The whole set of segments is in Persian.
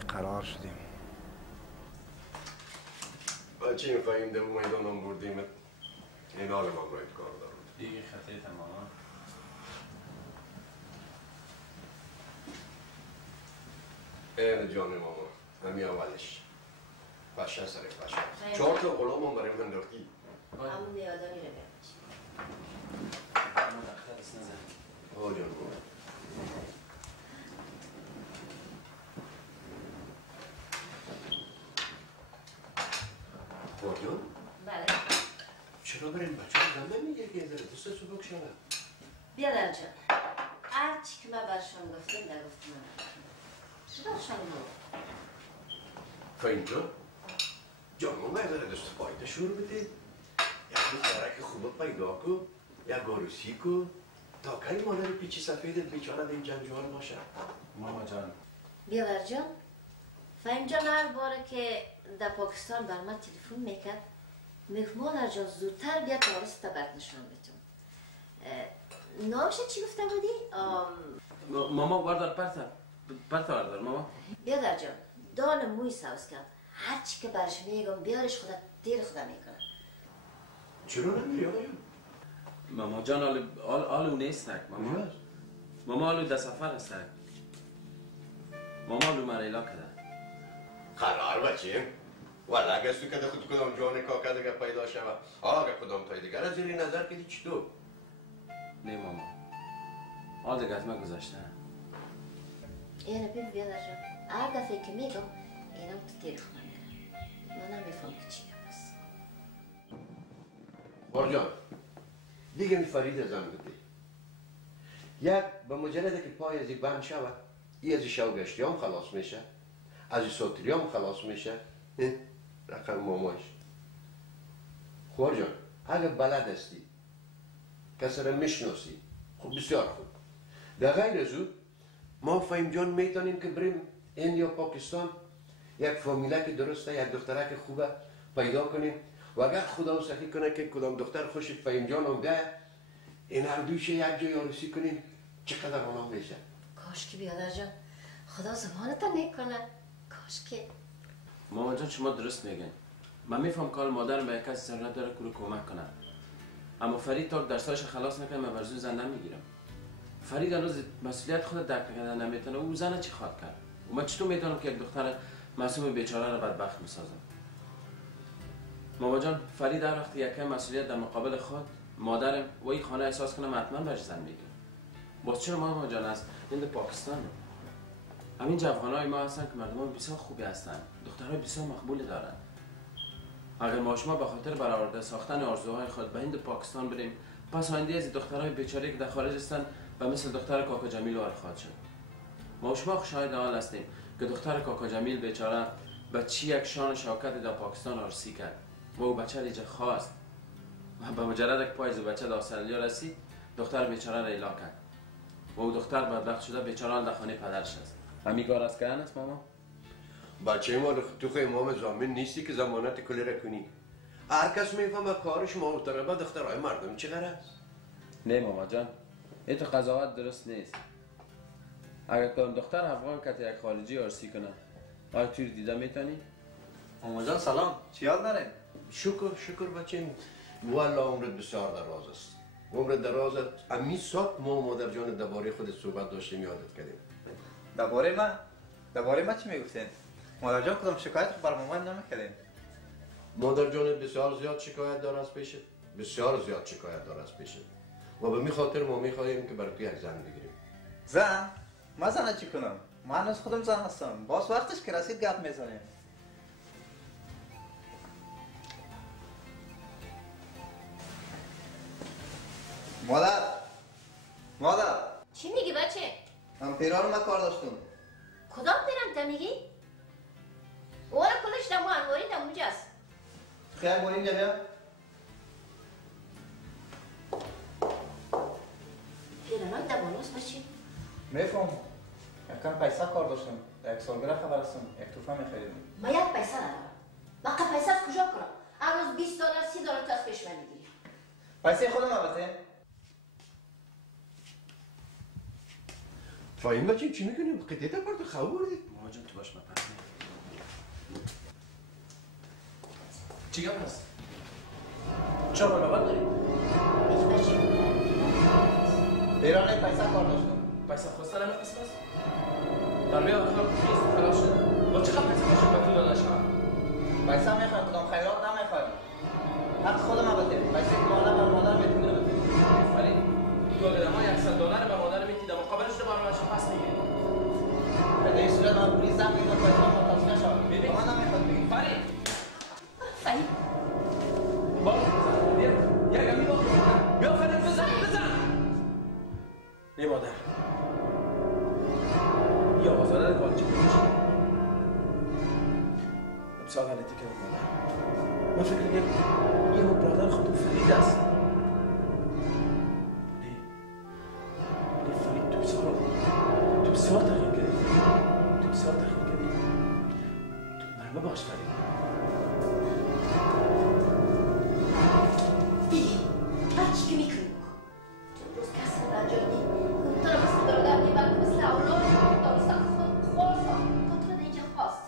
قرار شدیم. بچه این فهمیده و میدانم بردیم این حال ما باید کار دارم دیگه خطه تماما این جان ماما همی اولش بشه سر بشه 4 تا غلام هم برای من دارتی همون نیادانی رو بیارش اما دختر است نزن آه جان ماما جان؟ بله چرا برای این بچه ها زنده میگه که داره دوست تو بکشنه؟ بیادر جان هر چی که من برشان گفتم در گفتم چرا شان بود؟ فاین جان؟ جان ماما داره دست پایت شروع بده یک دخترک خوب پیدا کو یک گاروسی کو تا کی مادر پیچی سفید بیچاره این جنجال باشه ماما جان بیادر جان فهم جان هر باره که در پاکستان بر من تلفن میکرد میگفت مادر جان زودتر بیا تا آرست تا برد نشان بتون نامش چی گفته بودی؟ ماما بردار پرت بردار ماما بیادر جان دان موی سوز کرد هر چی که برش میگم بیارش خدا دیر خدا میکنه چرا نمیری آقا جان؟ ماما جان آلو نیستک ماما ماما آلو در سفر هستک ماما آلو مریلا کده قرار بچه ولی اگه تو که خود کدام جان کاکا دیگه پیدا شود اگه کدام تای دیگر از زیر نظر کدی چطور؟ نه ماما آل دیگه از من گذاشته اینه بیم بیادر جان هر دفعه که میگم اینم تو تیر خونه میره من نمیفهم که چی بس بارجان دیگه می فرید ازم بده یک به مجرده که پای ازی بند شود ای ازی شوگشتی هم خلاص میشه ازی ساتری هم خلاص میشه رقم ماماش خورجان اگه بلد هستی کسی را میشناسی خب بسیار خوب در غیر از او ما فهم جان میتونیم که بریم هند یا پاکستان یک فامیله که درسته یک دختره که خوبه پیدا کنیم و اگر خدا سخی کنه که کدام دختر خوشت فهم جان هم ده این هر دویش یک جای آرسی کنیم چقدر آنام میشه کاش که بیادر جان خدا زمانتا میکنه کاش که ماما جان شما درست میگن من میفهم که مادرم به کسی ضرورت داره که رو کمک کنم اما فرید تا درسایش خلاص نکنه من ورزو زن نمیگیرم فرید هنوز مسئولیت خود درک کردن نمیتونه او زن چی خواد کرد و من چطور میتونم که یک دختر معصوم بیچاره را بدبخت میسازم ماما جان فرید هر وقت یک مسئولیت در مقابل خود مادرم و این خانه احساس کنم حتما بهش زن میگیرم باز چرا ماما جان از هند پاکستان همین جوانای ما هستن که مردمان بسیار خوبی هستن دخترای بسیار مقبولی دارن اگر ما شما به خاطر برآورده ساختن آرزوهای خود به هند پاکستان بریم پس آینده از دخترای بیچاره که در خارج هستن و مثل دختر کاکا جمیل وارد خواهد شد ما شما شاهد حال هستیم که دختر کاکا جمیل بیچاره به چی یک شان شوکت در پاکستان آرسی کرد و او بچه دیگه خواست و به مجرد که پایز بچه در استرالیا رسید دختر بیچاره را ایلا کرد و او دختر بدبخت شده بیچاره در خانه پدرش است همین کار از کردن است ماما بچه ما تو خیلی امام زامن نیستی که زمانت کلی را کنی هر کس میفهمه کارش محترمه دخترهای مردم چقدر است نه ماما جان این تو قضاوت درست نیست اگر کدام دختر افغان که یک خارجی آرسی کنه آیا توی دیده میتونی؟ ماما جان سلام چی حال داره؟ شکر بچه والا عمرت بسیار دراز است عمرت دراز است امی ساعت ما مادر جان درباره خودت صحبت داشتیم یادت کردیم درباره من چی میگفتین؟ مادر جان کدام شکایت بر مامان نمیکردین؟ مادر جانت بسیار زیاد شکایت داره از پیشت بسیار زیاد شکایت داره از پیشت و به می خاطر ما میخواهیم که برای تو یک زن بگیریم زن؟ من زن چی کنم؟ من از خودم زن هستم باز وقتش که رسید گپ میزنیم مادر چی میگی بچه؟ من پیران ما کار داشتم کدام پیرم تا میگی؟ اولا کلش دمو انواری دمو جاست خیلی بولیم بیا پیرانای دمانوست بچه میفهم یکم پیسه کار داشتم یک سالگرد خبر هستم یک توفه میخریدم من یک پیسه ندارم من پیسه از کجا کنم؟ هر روز 20 دلار 30 دلار تو از پیش من میگیری پیسه خودم البته فایم بچه چی میکنیم؟ قطعه تا پرت خواب بردی؟ ماما جان تو باش مپرنه چی گم هست؟ چرا با بابا داری؟ هیچ بچه ایران پیسه کار داشتم پیسه خواستن همه قسم است؟ در بیا اخلاق کیست خلاص شده با چقدر پیسه باشد به تو داده شما؟ پیسه میخوایم کدام خیرات نمیخوایم حق خودم بده پیسه که مادر به مادر میتونه بده فرید تو اگر ما $100 به مادر میتی در مقابلش تو برای پس میگیری به این صورت من پولیس زنگ میدم پیسه متصل شد ببین من نمیخواد بگیم فرید فرید بابا بیا یک امی بابا بیا فرید بزن نه مادر یا آزاده رو بالچه بچه بسیار غلطی کردم مادر من فکر کنم یه برادر خودم فرید است نه فرید تو بسیار تغییر کردی تو مرمه باش فرید هرچی که میکنی تو روز کسی در جایی تو رو مثل برادر میبرد مثل اولاد دارستان خواستا تو رو اینجا خواست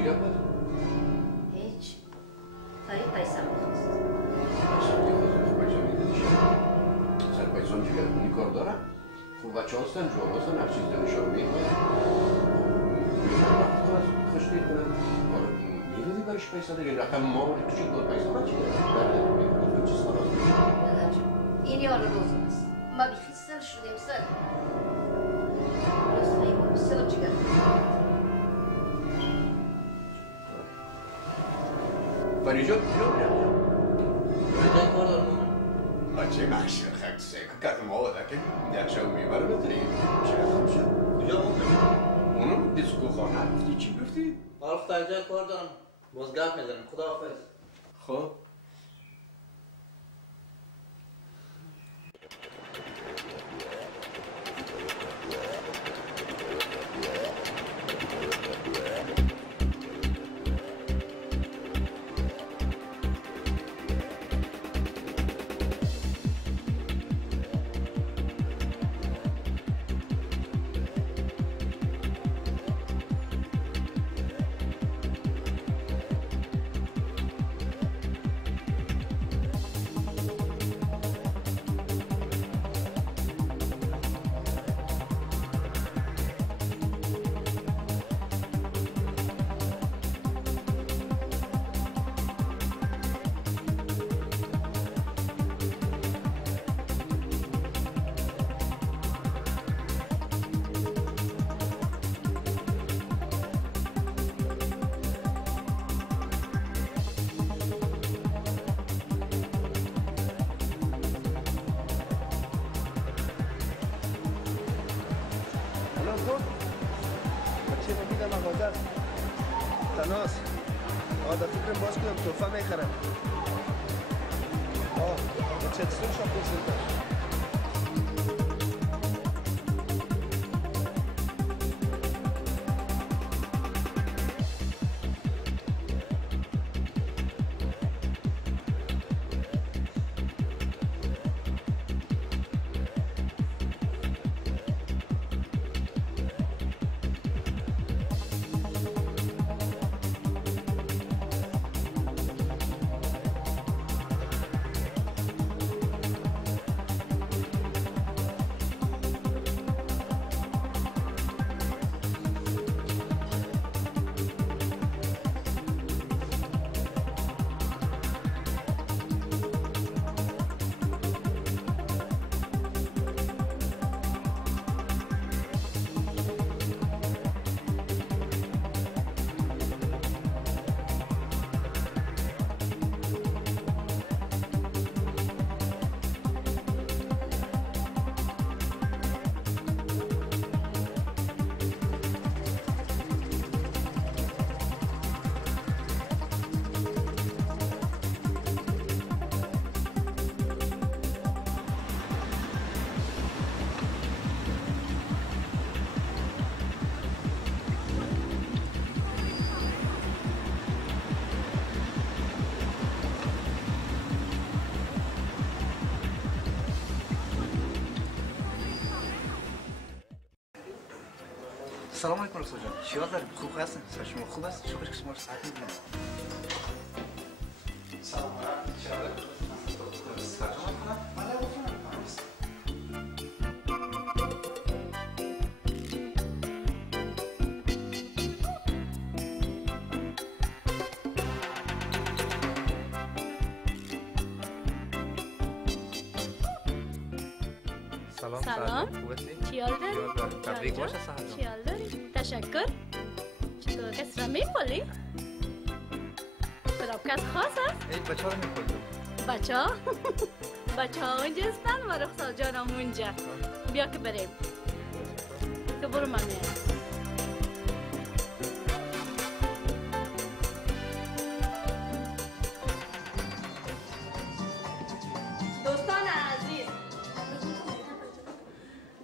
چی گپ هست؟ هیچ فرید پیسه میخواست پیسه میخواست پیسه میدادی شد سر پیسان چی گپ کنی کار دارم؟ خب بچه هستن جواب هستن هر چیز دلشان میخواد میخواد وقت کنن خوشگیر کنن میدادی برش پیسه داری رقم ما ولی کچک دار پیسه من چی دارم؟ برده میخواد این چیز خلاص این یار روز است ما بیخی سر شدیم سر راست میمون سر جگر فریجا کجا میرم؟ فریجا کار دارم بچه محشر خک سیکو کتم آوده که یک شب میبره بتریم چه رقم شد؟ کجا مونده؟ اونم دیسکو خانه گفتی چی گفتی؟ عرف تا اینجا کار دارم باز گپ میزنم خدا حافظ خب تناس در فکرم باز کنم توفه میخرم چه دستون شاپینگ سنتر سلام علیکم رسول جان. چی حال دارید؟ خوب هستین؟ شما خوب است؟ شکر که شما رو ساعت می‌بینم. سلام علیکم. چی حال دارید؟ سلام. چی حال داری؟ تبریک باشه صاحب جان. چی حال داری؟ تشکر. چطور کس را می‌پالی؟ برای کس خاص است؟ ای بچه ها رو می‌پالیم. بچه ها؟ بچه ها اونجا هستن و رخصت جانم اونجا. بیا که بریم. تو برو من میام.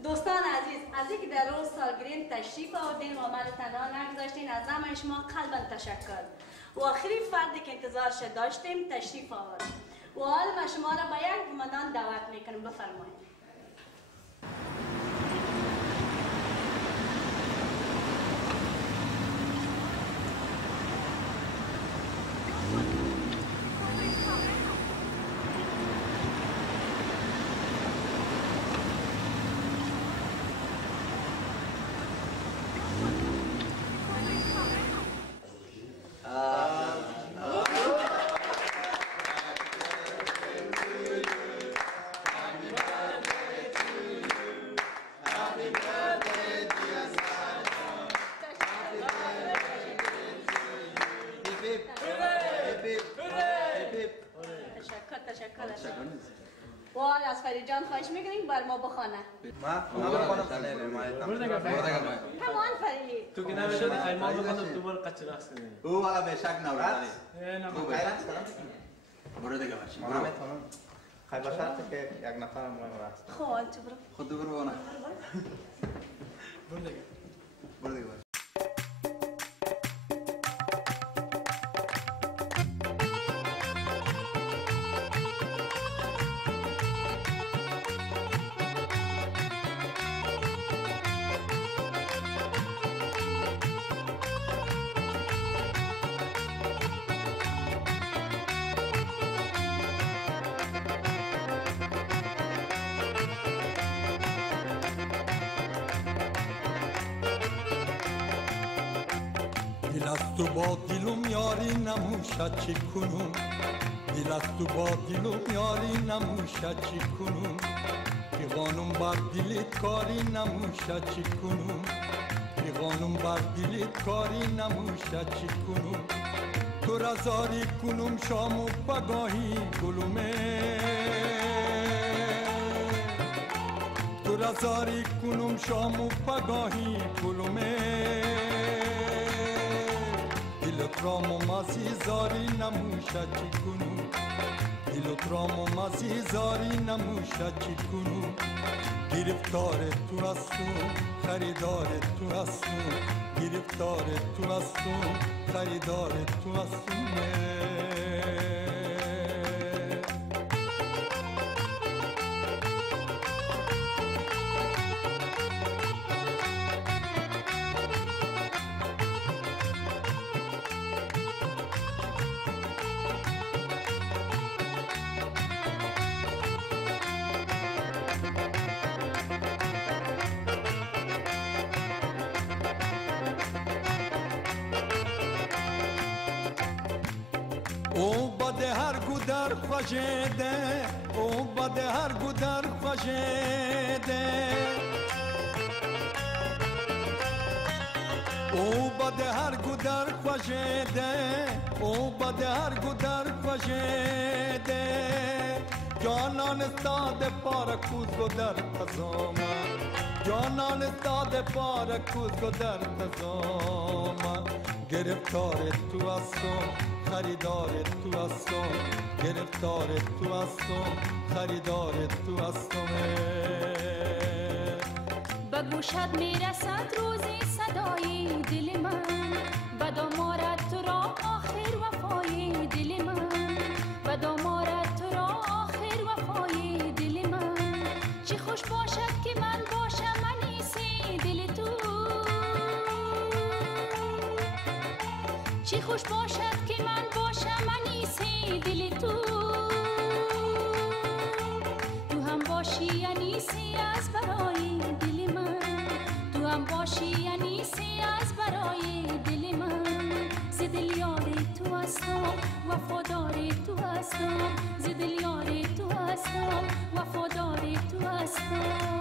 دوستان عزیز از اینکه در روز سالگرد تشریف آوردین و من تنها نگذاشتین از همه شما قلبا تشکر. و آخرین فردی که انتظارش داشتیم تشریف آورد و حال ما شما را به یک مدان دعوت میکنم. بفرمایید. و حال از فرید جان خواهش میکنیم بر ما بخوانه. ما بخوانم تنه همان فرید تو که نمیشد ایمان بخوانم دوباره قچه رقص کنیم. او والا بشک نورد. خوبه. برو دیگه باش. ما نمیتونم. خیلی باشد که یک نفر مهم رقص. خب تو برو. خود برو بانه. برو دیگه. برو دیگه باش. تو با دلم یاری نموشد چی کنم دل از تو با دلم یاری نموشد چی کنم پیغانم بر دلت کاری نموشد چی کنم پیغانم بر دلت کاری نموشد چی کنم تو رزاری کنم شام و بگاهی گلومه تو رزاری کنم شام و بگاهی گلومه دلترام و مزی زاری نموشد چی کنم دلترام و مزی زاری نموشد چی کنم گرفتار تو هستم خریدار تو هستم گرفتار تو هستم خریدار تو هستم او بده هر گودر خوشیده او بده هر گودر خوشیده او بده هر گودر خوشیده او بده هر گودر خوشیده جانان استاد پار کوز گودر تزاما جانان استاد پار کوز گودر تزاما گرفتار تو هستم خریدار تو هستم گرفتار تو هستم خریدار تو هستم به گوشت میرسد روزی صدای دل من به دامارت تو را آخر وفای دل من به دامارت تو را آخر وفای دل من چه خوش باشد که من باشم انیسی دل تو چی خوش باشد که من باشم انیس دل تو، تو هم باشی انیسی از برای دل من، تو هم باشی انیسی از برای دل من. ز دل یار تو هستم وفادار تو هستم، ز دل یار تو هستم وفادار تو هستم.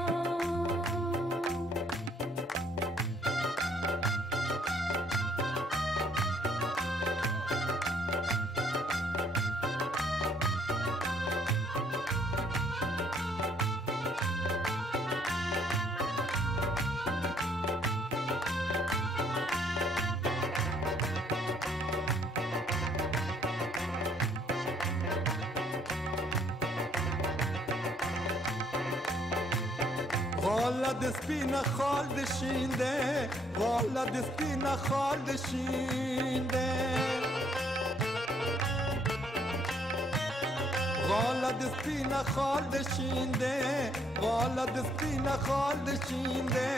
Gala despina khalde shinde, gala despina khalde shinde, gala despina khalde shinde, gala despina khalde shinde.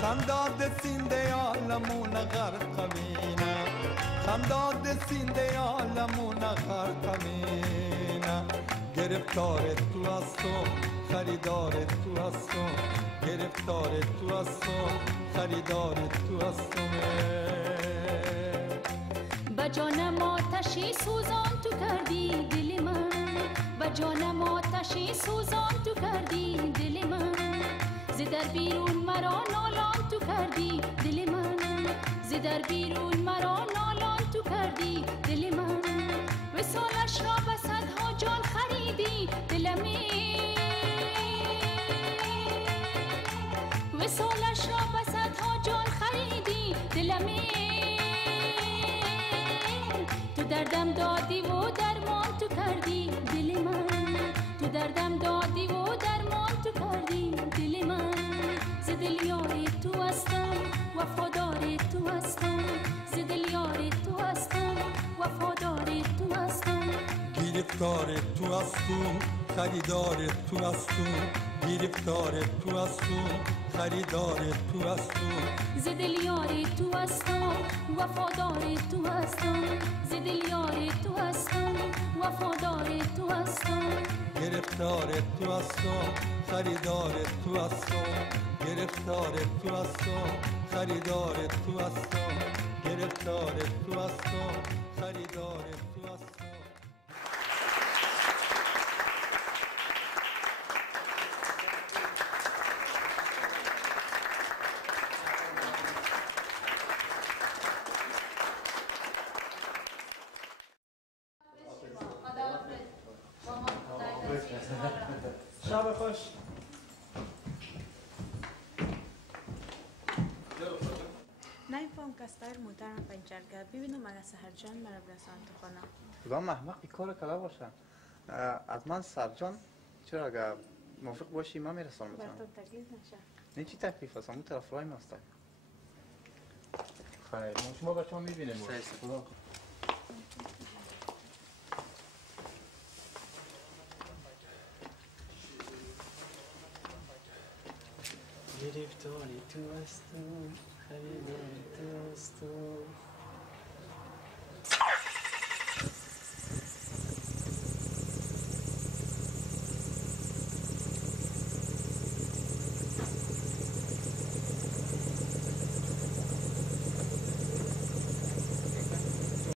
Khanda desinde alamuna gharqamina, khanda desinde alamuna gharqamina. گرفتار تو هستم خریدار تو هستم، گرفتار تو هستم خریدار تو هستم. با جانم آتشی سوزان تو کردی دل من، با جانم آتشی سوزان تو کردی دل من. ز در بیرون مرا نالان تو کردی دل من، ز در بیرون مرا نالان تو کردی دل من. وصالش را به صدها جان خریدی دلمی، وصالش را به صدها جان خریدی دلمی. تو دردم دادی و درمان تو کردی دل من، تو دردم دادی و درمان تو کردی دل من. ز دل یار تو هستم وفادار تو هستم، ز دل یار تو هستم وفادار تو هستم. گرفتار تو هستم خریدار تو هستم، گرفتار تو هستم خریدار تو هستم. ز دل یار تو هستم وفادار تو هستم، ز دل یار تو هستم وفادار تو هستم. گرفتار تو هستم خریدار تو هستم، گرفتار تو هستم خریدار تو هستم، گرفتار تو هستم خریدار تو هستم. شب خوش. نمیفهم که استایر موترم پنچر کرد. ببینم اگه سهر جان مرا برسان تو خانه. خدا محمق این کار کلا باشن. از من سرجان چرا اگه موافق باشی من میرسانم برای تو تکلیف نشه. نه چی تکلیف هست؟ همون طرف رای ماسته. خیر شما بچه ها میبینیم. خدا گرفتاری تو هستم خریداری تو هستم.